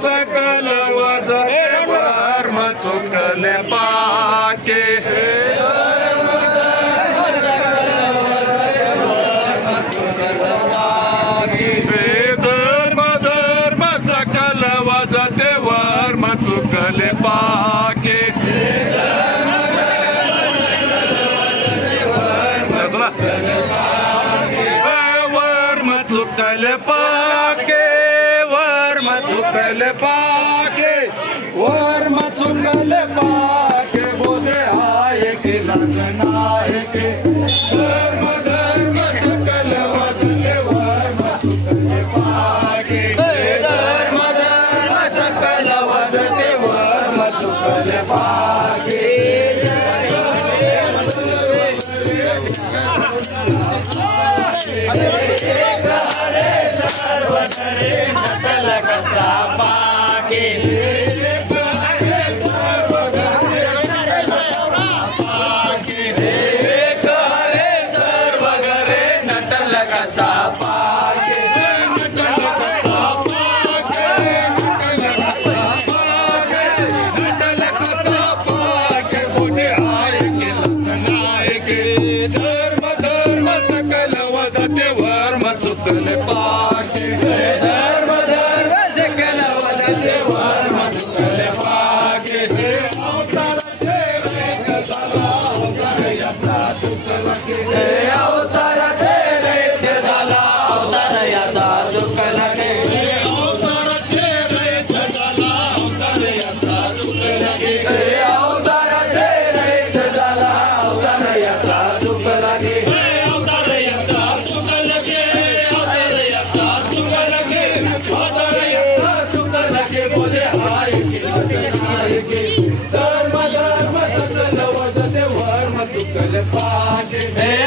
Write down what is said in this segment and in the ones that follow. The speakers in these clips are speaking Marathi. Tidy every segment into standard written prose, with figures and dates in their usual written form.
सकल वजते वर्म चुकले पाके धर्म धर्म सकल वजते वर्म चुकले पाके वर्म चुकले पाके वर्म चुकले पाके वर्म चुकले पाके बोले आए के लगनाए के धर्म धर्म सकल वजते वर्म चुकले पाके धर्म धर्म सकल वजते वर्म चुकले पाके सर्व करे सकल कसा पाके सर्व करे नटल कसा पाके नटल कसा पाके बोले आए के लगनाए के धर्म धर्म सकल वजते वर्म चुकले पाके धर्म धर्म सकल वजते वर्म चुकले पाके अवतार से रहित झाला अवतार याचा चुकलके अवतार से रहित झाला अवतार याचा चुकलके अवतार से रहित झाला अवतार याचा चुकलके अवतार से रहित झाला अवतार याचा चुकलके अवतार याचा चुकलके अवतार याचा चुकलके अवतार याचा चुकलके बोले हाय के धर्म धर्म सकल वजते वर्म चुकले पाके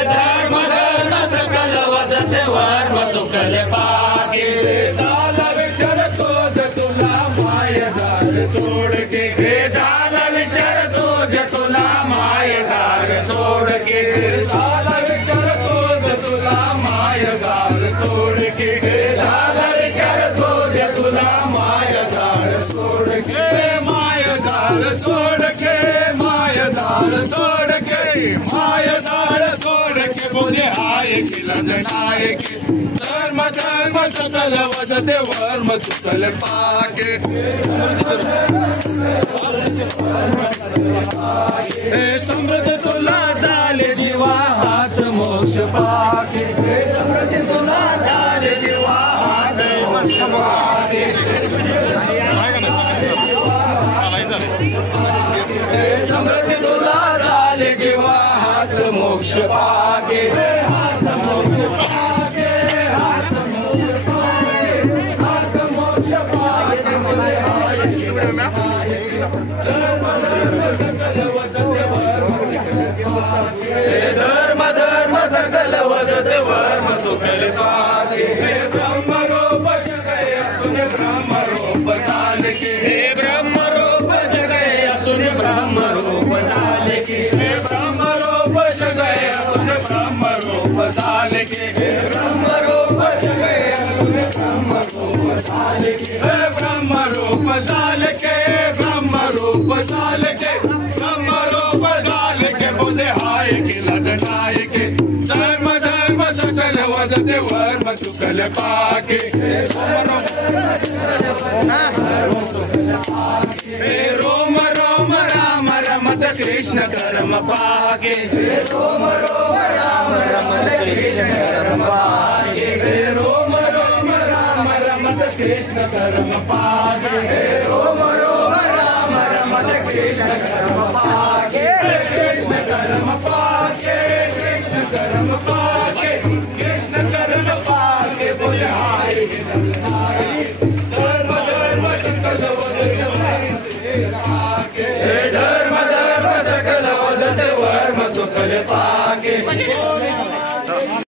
धर्म धर्म सकल वजते वर्म चुकले पाके झाला विचार तोज तुला माय झाल सोड के झाला विचार तोज तुला माय झाल सोड के झाला विचार तोज तुला माय झाल सोड के झाला विचार तोज तुला माय झाल सोड के माय झाल सोड के माय झाल सोड के माय झाल सोड के बोले आय के लगनाए के धर्म धर्म सकल वजते वर्म चुकले पाके समृद्ध तुला झाले जीवा हात मोक्ष पाके समृद्ध तुला झाले जीवा हात मोक्ष पाके समृद्ध तुला झाले जीवा हात मोक्ष पाके हात मोक्ष पाके हात मोक्ष पाके धर्म धर्म सकल वजते वर्म चुकले पाके ब्रह्म रूप जगय सुन ब्रह्म रूप चाल के ब्रह्म रूप जगय सुन ब्रह्म रूप चाल के ब्रह्म रूप जगय सुन ब्रह्म रूप चाल के ब्रह्म रूप जगय सुन ब्रह्म रूप चाल के ब्रह्म रूप चाल के ब्रह्म रूप चाल के ब्रह्म रूप चाल के बोले हाय के लगनाए के धर्म धर्म सकल वजते वर्म चुकले पाके रोम रोम राम रमत कृष्ण कर्म पाके रोम रोम राम रमत कृष्ण कर्म पाके रोम रोम राम रमत कृष्ण कर्म पाके रोम रोम राम रमत कृष्ण कर्म